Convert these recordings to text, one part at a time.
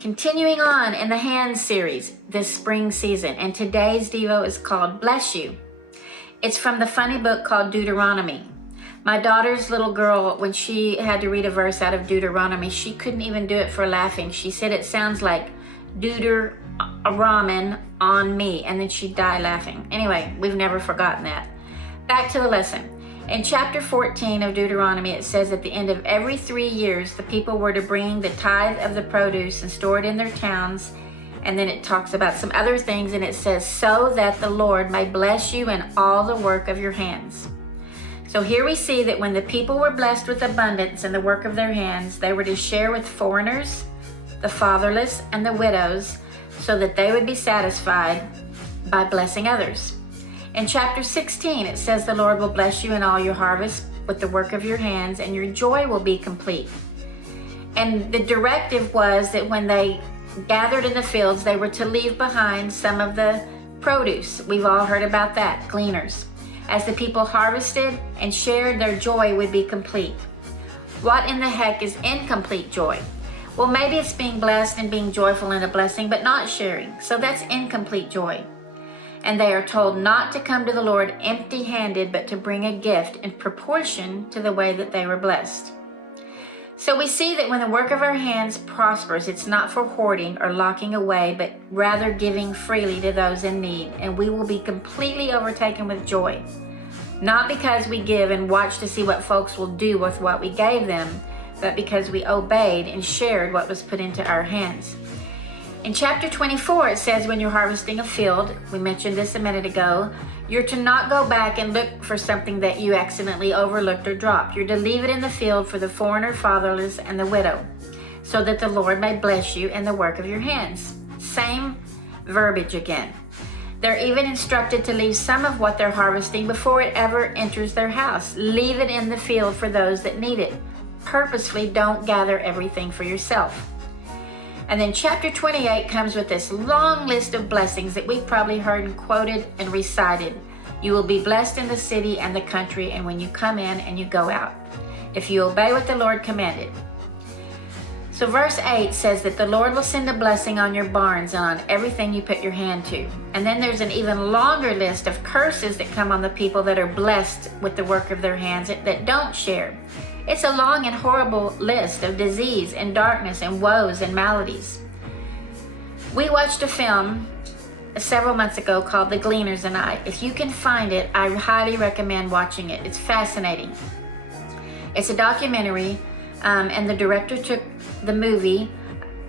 Continuing on in the Hands series this spring season, and today's Devo is called Bless You. It's from the funny book called Deuteronomy. My daughter's little girl, when she had to read a verse out of Deuteronomy, she couldn't even do it for laughing. She said it sounds like ramen on me, and then she'd die laughing. Anyway, we've never forgotten that. Back to the lesson. In chapter 14 of Deuteronomy, it says at the end of every 3 years, the people were to bring the tithe of the produce and store it in their towns. And then it talks about some other things, and it says, so that the Lord may bless you in all the work of your hands. So here we see that when the people were blessed with abundance in the work of their hands, they were to share with foreigners, the fatherless, and the widows, so that they would be satisfied by blessing others. In chapter 16, it says the Lord will bless you in all your harvest with the work of your hands, and your joy will be complete. And the directive was that when they gathered in the fields, they were to leave behind some of the produce. We've all heard about that, gleaners. As the people harvested and shared, their joy would be complete. What in the heck is incomplete joy? Well, maybe it's being blessed and being joyful in a blessing, but not sharing. So that's incomplete joy. And they are told not to come to the Lord empty-handed, but to bring a gift in proportion to the way that they were blessed. So we see that when the work of our hands prospers, it's not for hoarding or locking away, but rather giving freely to those in need, and we will be completely overtaken with joy. Not because we give and watch to see what folks will do with what we gave them, but because we obeyed and shared what was put into our hands. In chapter 24, it says when you're harvesting a field, we mentioned this a minute ago, you're to not go back and look for something that you accidentally overlooked or dropped. You're to leave it in the field for the foreigner, fatherless, and the widow, so that the Lord may bless you in the work of your hands. Same verbiage again. They're even instructed to leave some of what they're harvesting before it ever enters their house. Leave it in the field for those that need it. Purposefully don't gather everything for yourself. And then chapter 28 comes with this long list of blessings that we've probably heard and quoted and recited. You will be blessed in the city and the country, and when you come in and you go out, if you obey what the Lord commanded. So verse 8 says that the Lord will send a blessing on your barns and on everything you put your hand to. And then there's an even longer list of curses that come on the people that are blessed with the work of their hands that don't share. It's a long and horrible list of disease and darkness and woes and maladies. We watched a film several months ago called The Gleaners and I. If you can find it, I highly recommend watching it. It's fascinating. It's a documentary, and the director took the movie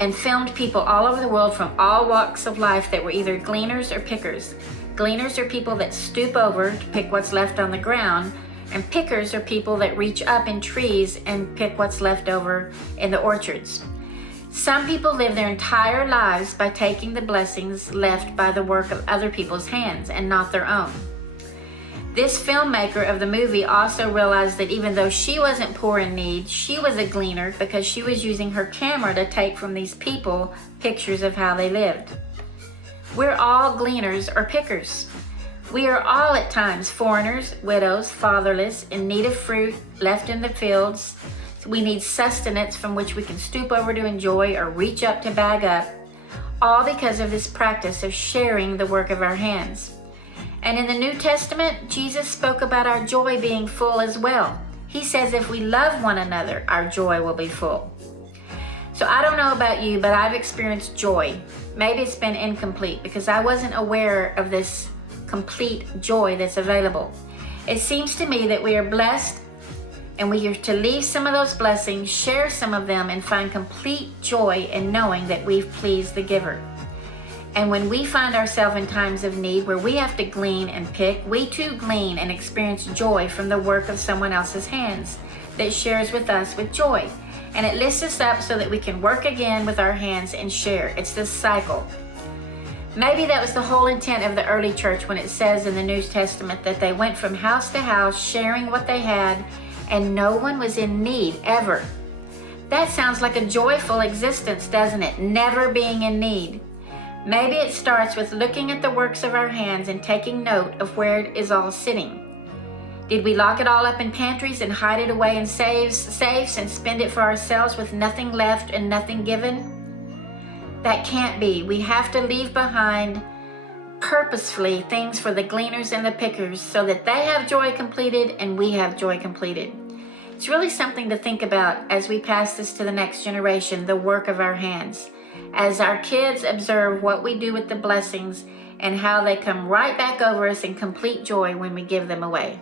and filmed people all over the world from all walks of life that were either gleaners or pickers. Gleaners are people that stoop over to pick what's left on the ground, and pickers are people that reach up in trees and pick what's left over in the orchards. Some people live their entire lives by taking the blessings left by the work of other people's hands and not their own. This filmmaker of the movie also realized that even though she wasn't poor in need, she was a gleaner because she was using her camera to take from these people pictures of how they lived. We're all gleaners or pickers. We are all at times foreigners, widows, fatherless, in need of fruit left in the fields. We need sustenance from which we can stoop over to enjoy or reach up to bag up, all because of this practice of sharing the work of our hands. And in the New Testament, Jesus spoke about our joy being full as well. He says if we love one another, our joy will be full. So I don't know about you, but I've experienced joy. Maybe it's been incomplete because I wasn't aware of this complete joy that's available. It seems to me that we are blessed and we are to leave some of those blessings, share some of them, and find complete joy in knowing that we've pleased the giver. And when we find ourselves in times of need where we have to glean and pick, we too glean and experience joy from the work of someone else's hands that shares with us with joy. And it lifts us up so that we can work again with our hands and share. It's this cycle. Maybe that was the whole intent of the early church when it says in the New Testament that they went from house to house sharing what they had, and no one was in need ever. That sounds like a joyful existence, doesn't it? Never being in need. Maybe it starts with looking at the works of our hands and taking note of where it is all sitting. Did we lock it all up in pantries and hide it away in safes and spend it for ourselves with nothing left and nothing given? That can't be. We have to leave behind purposefully things for the gleaners and the pickers so that they have joy completed and we have joy completed. It's really something to think about as we pass this to the next generation, the work of our hands. As our kids observe what we do with the blessings and how they come right back over us in complete joy when we give them away.